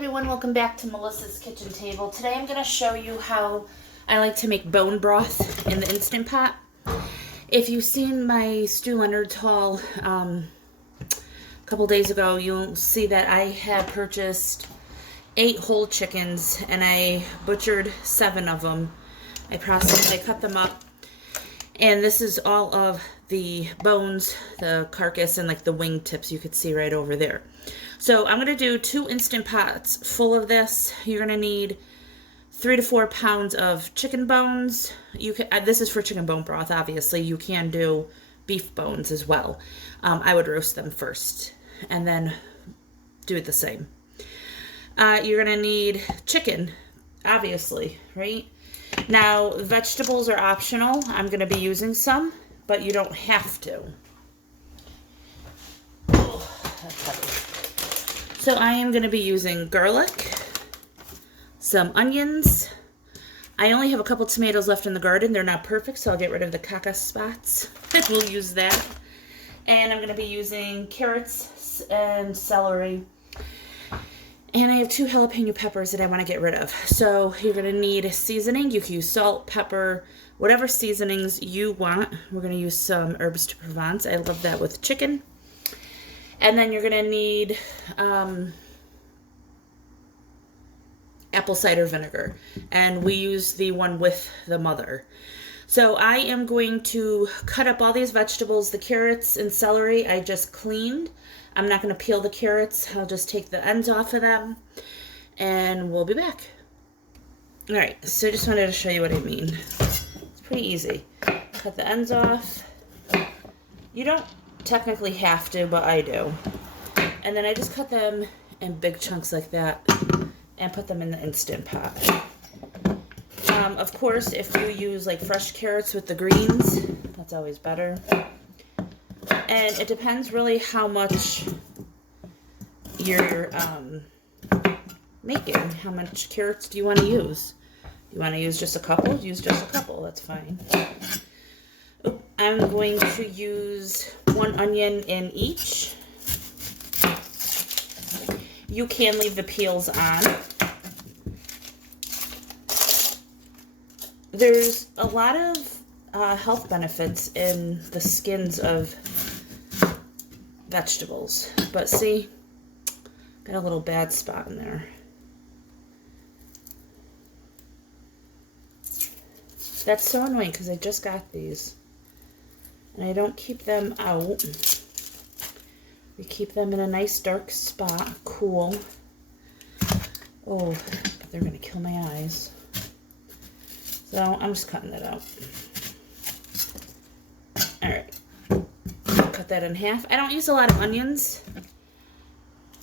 everyone, welcome back to Melissa's Kitchen Table. Today I'm going to show you how I like to make bone broth in the Instant Pot. If you've seen my Stu Leonard's haul a couple days ago, you'll see that I have purchased 8 whole chickens and I butchered 7 of them. I cut them up, and this is all of the bones, the carcass, and like the wing tips you could see right over there. So I'm going to do 2 Instant Pots full of this. You're going to need 3 to 4 pounds of chicken bones. This is for chicken bone broth, obviously. You can do beef bones as well. I would roast them first and then do it the same. You're going to need chicken, obviously, right? Now, vegetables are optional. I'm going to be using some, but you don't have to. Oh, that's heavy. So I am going to be using garlic, some onions. I only have a couple tomatoes left in the garden. They're not perfect, so I'll get rid of the caca spots. We'll use that. And I'm going to be using carrots and celery. And I have 2 jalapeno peppers that I want to get rid of. So you're going to need a seasoning. You can use salt, pepper, whatever seasonings you want. We're going to use some herbs de Provence. I love that with chicken. And then you're going to need apple cider vinegar. And we use the one with the mother. So I am going to cut up all these vegetables. The carrots and celery I just cleaned. I'm not going to peel the carrots. I'll just take the ends off of them. And we'll be back. Alright, so I just wanted to show you what I mean. It's pretty easy. Cut the ends off. You don't technically have to, but I do. And then I just cut them in big chunks like that and put them in the Instant Pot. Of course, if you use like fresh carrots with the greens, that's always better. And it depends really how much you're making. How much carrots do you want to use? You want to use just a couple? Use just a couple. That's fine. I'm going to use 1 onion in each. You can leave the peels on. There's a lot of health benefits in the skins of vegetables. But see, got a little bad spot in there. That's so annoying because I just got these. And I don't keep them out. We keep them in a nice dark spot, cool. Oh, but they're going to kill my eyes. So I'm just cutting that out. Alright. Cut that in half. I don't use a lot of onions.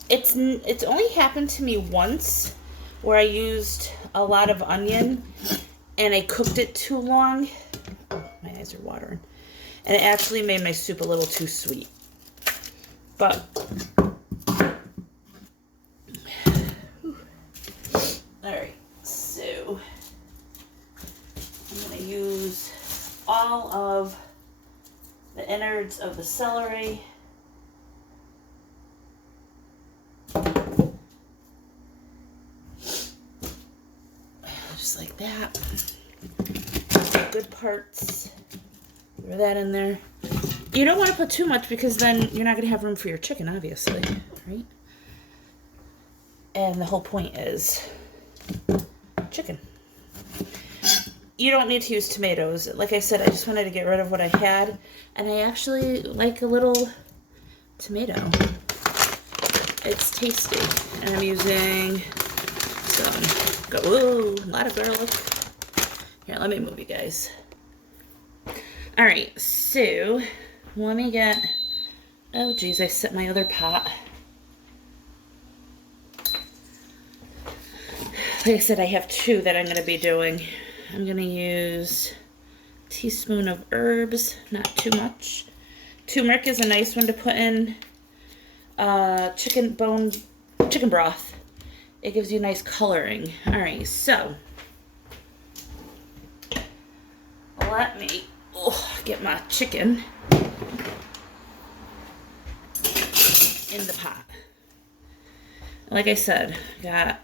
It's only happened to me once where I used a lot of onion and I cooked it too long. Oh, my eyes are watering. And it actually made my soup a little too sweet. But, alright, so I'm going to use all of the innards of the celery. Just like that. Good parts. Throw that in there. You don't want to put too much because then you're not going to have room for your chicken, obviously, right? And the whole point is chicken. You don't need to use tomatoes. Like I said, I just wanted to get rid of what I had, and I actually like a little tomato. It's tasty. And I'm using a lot of garlic. Here, let me move you guys. Alright, so let me get, oh geez, I set my other pot. Like I said, I have 2 that I'm going to be doing. I'm going to use a teaspoon of herbs, not too much. Turmeric is a nice one to put in chicken broth. It gives you nice coloring. Alright, so let me get my chicken in the pot. Like I said, got...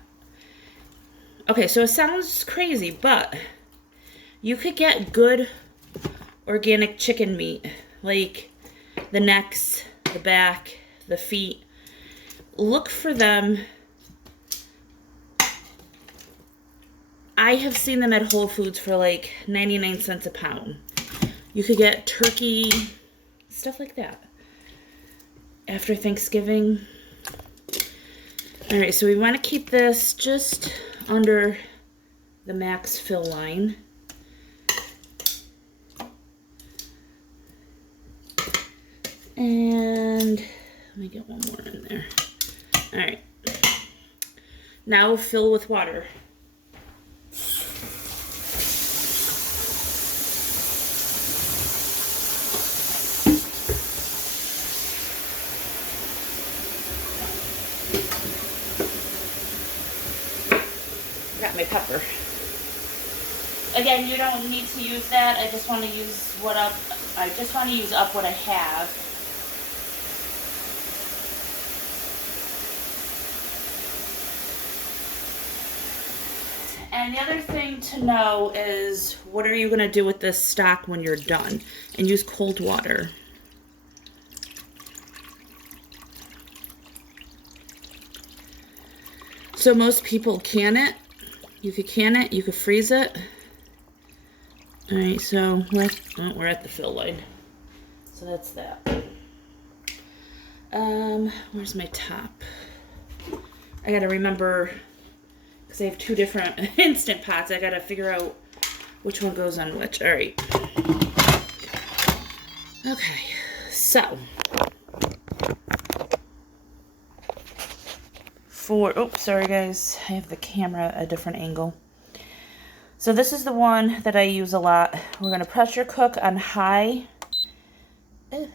Okay, so it sounds crazy, but you could get good organic chicken meat, like the necks, the back, the feet. Look for them. I have seen them at Whole Foods for like 99 cents a pound. You could get turkey, stuff like that. After Thanksgiving. All right, so we want to keep this just under the max fill line. And let me get one more in there. All right. Now fill with water. Got my pepper. Again, you don't need to use that. I just want to use up what I have. And the other thing to know is, what are you going to do with this stock when you're done? And use cold water. So most people can it. You could can it, you could freeze it. All right, so we're at the fill line. So that's that. Where's my top? I gotta remember, because I have two different Instant Pots. I gotta figure out which one goes on which. All right. Okay, so sorry guys, I have the camera at a different angle. So this is the one that I use a lot. We're gonna pressure cook on high. We're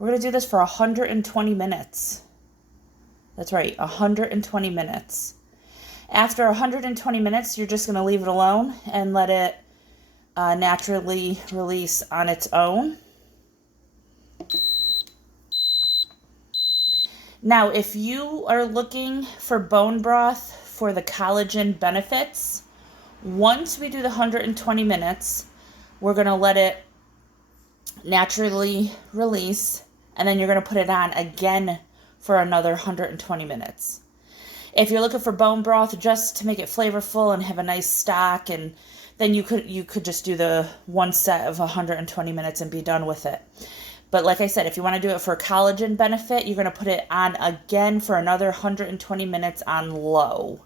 gonna do this for 120 minutes. That's right, 120 minutes. After 120 minutes, you're just gonna leave it alone and let it naturally release on its own. Now, if you are looking for bone broth for the collagen benefits, once we do the 120 minutes, we're going to let it naturally release, and then you're going to put it on again for another 120 minutes. If you're looking for bone broth just to make it flavorful and have a nice stock, and then you could just do the one set of 120 minutes and be done with it. But like I said, if you want to do it for collagen benefit, you're going to put it on again for another 120 minutes on low.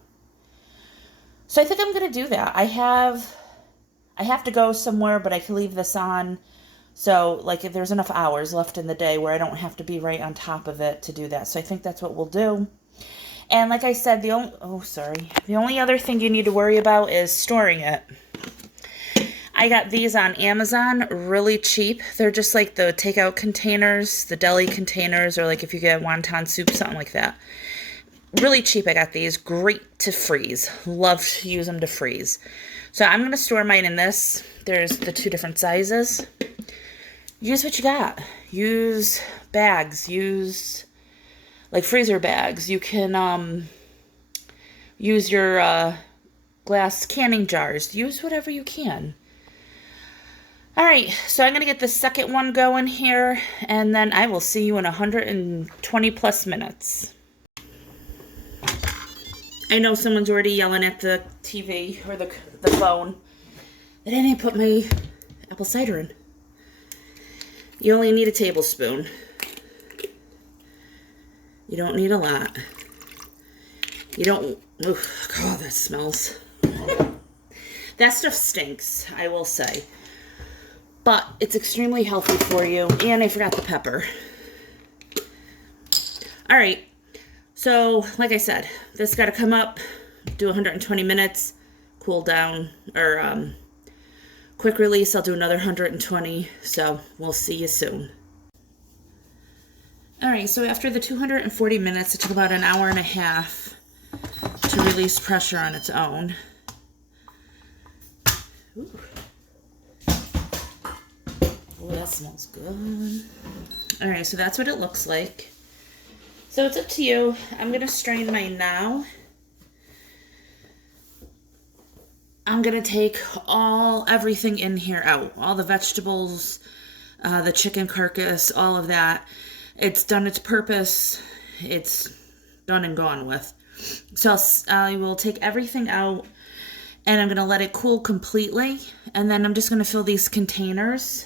So I think I'm going to do that. I have to go somewhere, but I can leave this on. So like if there's enough hours left in the day where I don't have to be right on top of it to do that. So I think that's what we'll do. And like I said, the only other thing you need to worry about is storing it. I got these on Amazon, really cheap. They're just like the takeout containers, the deli containers, or like if you get wonton soup, something like that. Really cheap, I got these. Great to freeze. Love to use them to freeze. So I'm going to store mine in this. There's the two different sizes. Use what you got. Use bags. Use like freezer bags. You can use your glass canning jars. Use whatever you can. All right, so I'm going to get the second one going here, and then I will see you in 120 plus minutes. I know someone's already yelling at the TV or the phone that I didn't put my apple cider in. You only need a tablespoon. You don't need a lot. You don't... Oh, God, that smells. That stuff stinks, I will say. But it's extremely healthy for you. And I forgot the pepper. All right. So, like I said, this got to come up, do 120 minutes, cool down, or quick release. I'll do another 120. So, we'll see you soon. All right. So, after the 240 minutes, it took about an hour and a half to release pressure on its own. Ooh. Oh, that smells good. All right, so that's what it looks like. So it's up to you. I'm going to strain mine now. I'm going to take everything in here out. All the vegetables, the chicken carcass, all of that. It's done its purpose. It's done and gone with. So I will take everything out and I'm going to let it cool completely. And then I'm just going to fill these containers.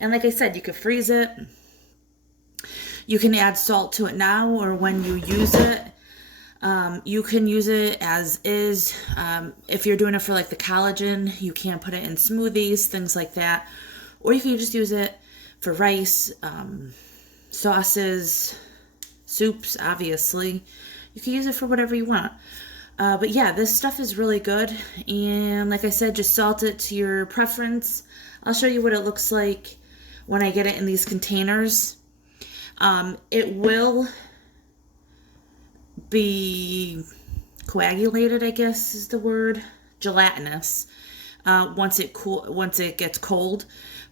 And like I said, you could freeze it. You can add salt to it now or when you use it. You can use it as is. If you're doing it for like the collagen, you can put it in smoothies, things like that. Or you can just use it for rice, sauces, soups, obviously. You can use it for whatever you want. But yeah, this stuff is really good. And like I said, just salt it to your preference. I'll show you what it looks like when I get it in these containers. It will be coagulated, I guess is the word, gelatinous, once it gets cold,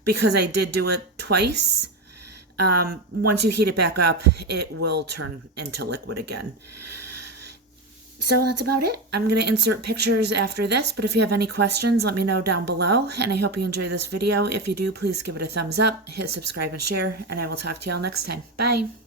because I did do it twice. Once you heat it back up, it will turn into liquid again. So that's about it. I'm going to insert pictures after this, but if you have any questions, let me know down below, and I hope you enjoy this video. If you do, please give it a thumbs up, hit subscribe and share, and I will talk to y'all next time. Bye!